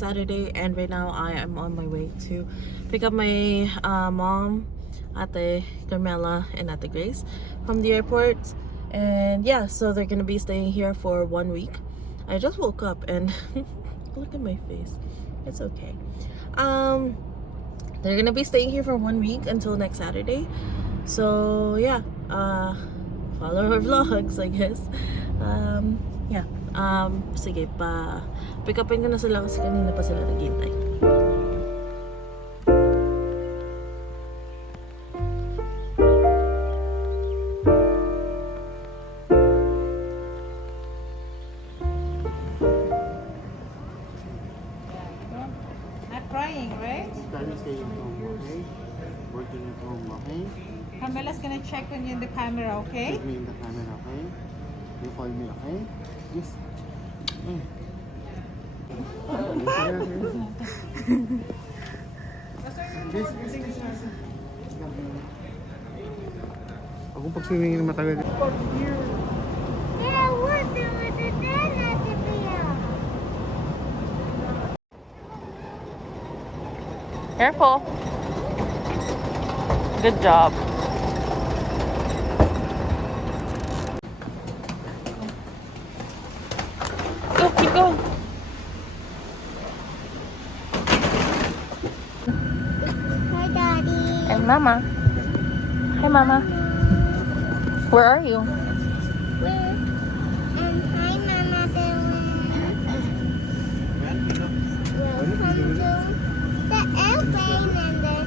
Saturday, and right now I am on my way to pick up my mom, Ate Carmela and Ate Grace from the airport. And yeah, so they're gonna be staying here for 1 week. I just woke up and look at my face. It's okay. They're gonna be staying here for 1 week until next Saturday. So yeah, follow our vlogs, I guess. Yeah. Sige pa. Pick upin ko na sila kasi kanina pa sila naghihintay. Not crying, right? Time staying at home, okay? Working at home, okay? Pamela's gonna check on you in the camera, okay? Check me in the camera, okay? You call me, okay? Yes. Mm. Ako pag swimming na matagal. Careful. Good job. Go, keep going. Hi, Daddy. And Mama. Hi, Mama. Where are you? Hi, Mama. Welcome to the airplane, and then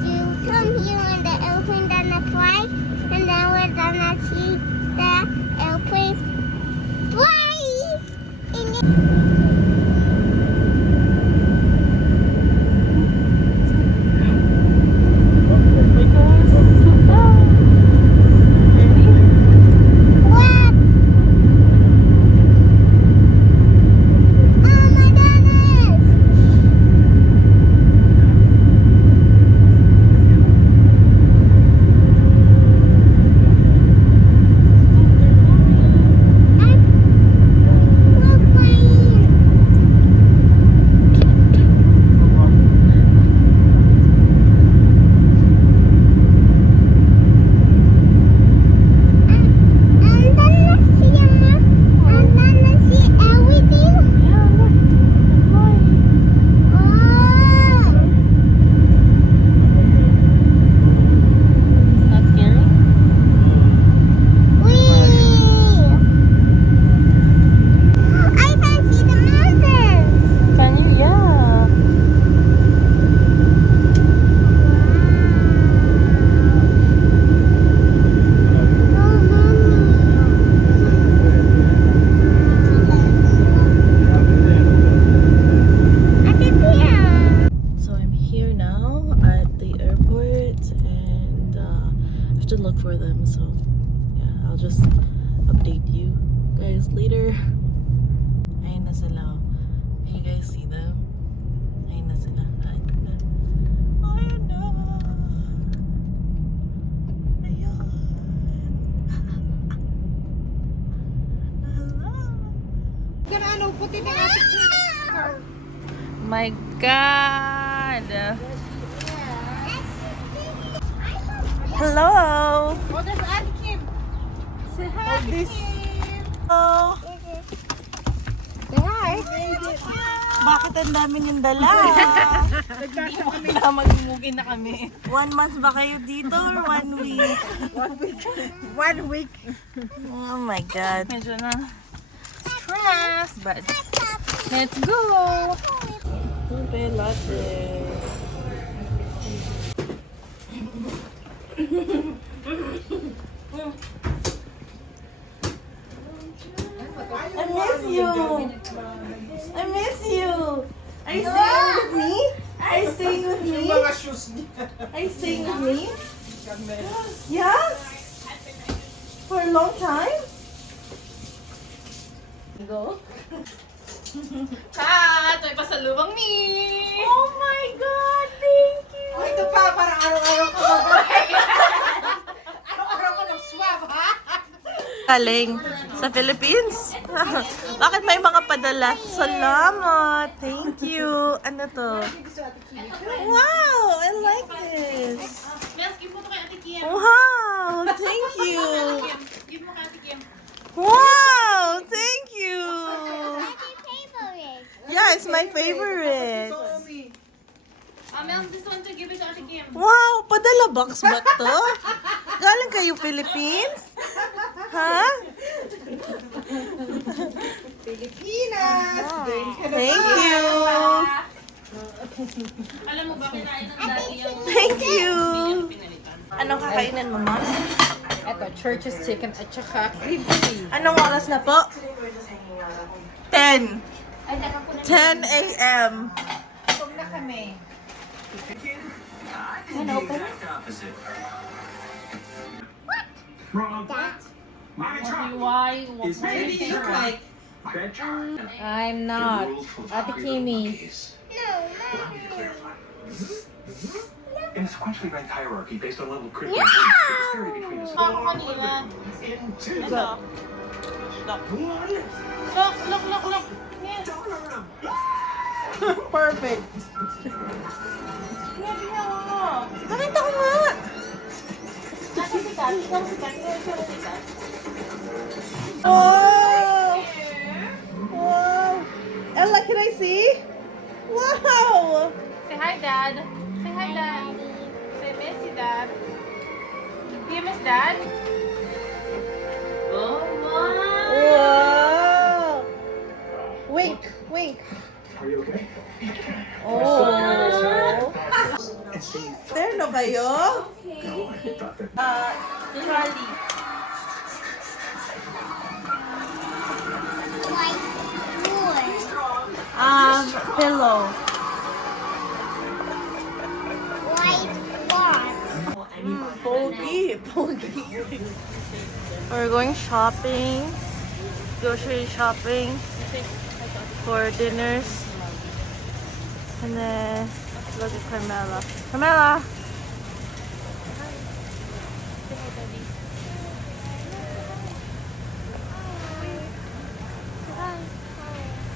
you come here and the airplane gonna fly, and then we're gonna see the airplane fly. Look for them, so yeah, I'll just update you guys later. Ayun na sila. Can you guys see them? Ayun na sila. Ayun na. Ayun na. Ayun. Gonna ano, puti na natin. My God. Hello. Oh, there's Aunt Kim. Say hi, This- Kim. Oh. Hi. Bakit ang dami niyong dala? Magmumugin na kami. 1 month ba kayo dito or 1 week? 1 week. Oh my God. Medyo na stress, but let's go. Okay, latte. I miss you. I miss you. Are you staying with me? Are you staying with me? Are you staying with me? Yeah? For a long time? Go. Kat! May pasalubong ni! Oh my God! Thank you! Oh, ito pa, parang araw-araw ka mag- Araw-araw ka ng swab, ha? Galing sa Philippines. Bakit may mga padala? Salamat. Thank you. Ano to? Wow, I like this. Wow, thank you. Wow, thank you. Yeah, it's my favorite. Mel, this one to give it to Ate Kim. Wow, padala box ba to? Galing kayo Philippines? Ha? Pilipinas! Thank you. Alam mo ba, kinain ng daddy yung Thank you. pinalitan. Anong kakainan mo, Ma? Ito, church's chicken at saka cream cheese. Anong oras na po? 10. 10 a.m. Huwag na kami. Why? I'm not. Ate Kimi. In a sequentially ranked hierarchy based on level of critical Yeah! disparity between us. Ako kanina. Ito. Look. Yes. Perfect. Nakita ko nga. Nasa si Kat. Ikaw si Kat. Ikaw si Kat. Wow. Wow. Ella, can I see? Wow. Say hi, Dad. Say hi, Dad. Say miss you, Dad. Do you miss Dad? Oh, wow. Wow. Wink. Are you okay? Oh. And see, There na kayo? no, I thought that. Trolley. Like wood. Pillow. Like what? Pogi. We're going shopping. Grocery shopping for dinners. And then look at Carmela. Carmela!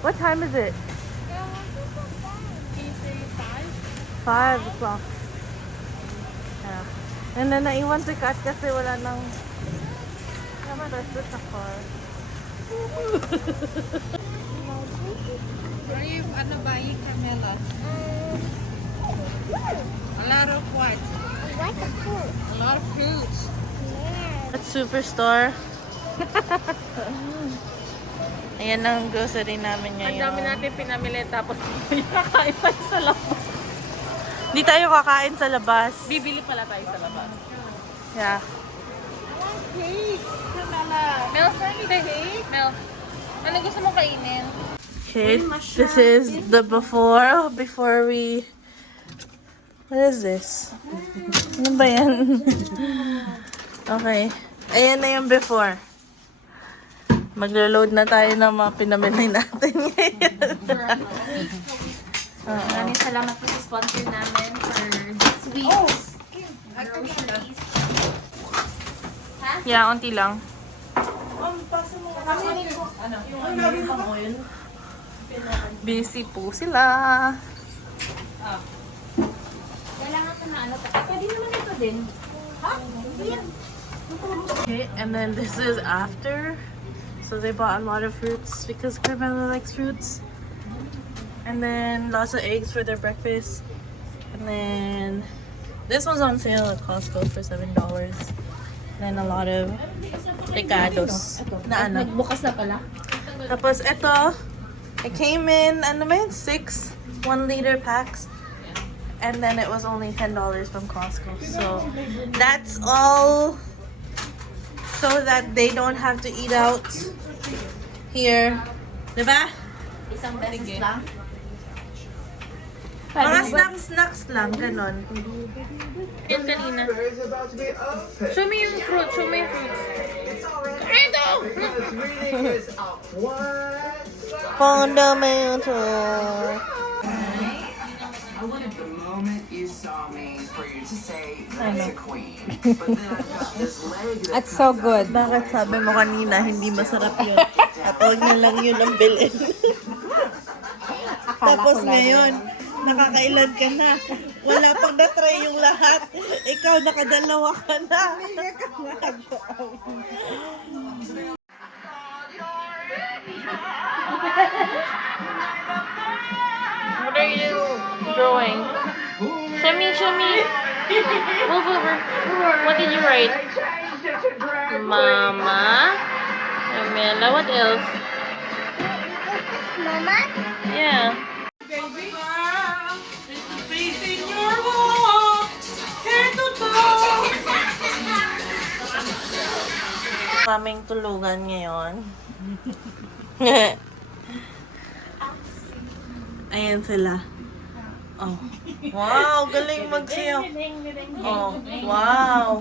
What time is it? 5 o'clock. Yeah. And then naiwan si Kat kasi wala nang resto sa car. Are you buying, Carmela? A lot of what? Like a fruit. A lot of fruits. Yeah. At Superstore. Ayan ang grocery namin Ang ngayon. dami natin pinamili tapos kakain tayo sa labas. Di tayo kakain sa labas. Bibili pala tayo sa labas. Yeah. Mel, saan yung cake? Mel, ano gusto mo kainin? Okay, this is the before we... What is this? Ano ba yan? Okay. Ayan na yung before. Maglo-load na tayo ng mga pinamili natin ngayon. Maraming salamat po sa sponsor namin for this week's groceries. Yeah, unti lang. Busy po sila. Kailangan ko na ano. Pwede naman ito din. Ha? Okay, and then this is after. So they bought a lot of fruits because Carmela likes fruits. And then lots of eggs for their breakfast. And then this was on sale at Costco for $7. And then a lot of recados. Na ano. Nagbukas na pala. Tapos ito, it came in, ano ba yun? 6 1-liter packs. And then it was only $10 from Costco. So that's all so that they don't have to eat out here. Diba? Isang beses lang. Mga snacks lang, ganon. Yan kanina. Show me yung fruit. Show me yung fruit. Fundamental. I wanted the moment you saw me for you to say That's so good. Bakit sabi mo kanina hindi masarap yun? At huwag na lang yun ang bilhin. Tapos ngayon, nakakailan ka na. Wala pang na-try yung lahat. Ikaw, nakadalawa ka na. What are you drawing? Show me, show me. Move over. What did you write? Mama. Pamilya. What else? Mama? Yeah. Kaming tulugan ngayon. Ayan sila. Oh. Wow, galing magsayaw. Oh, wow.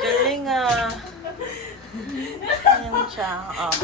Galing ah. Ayan siya. Oh.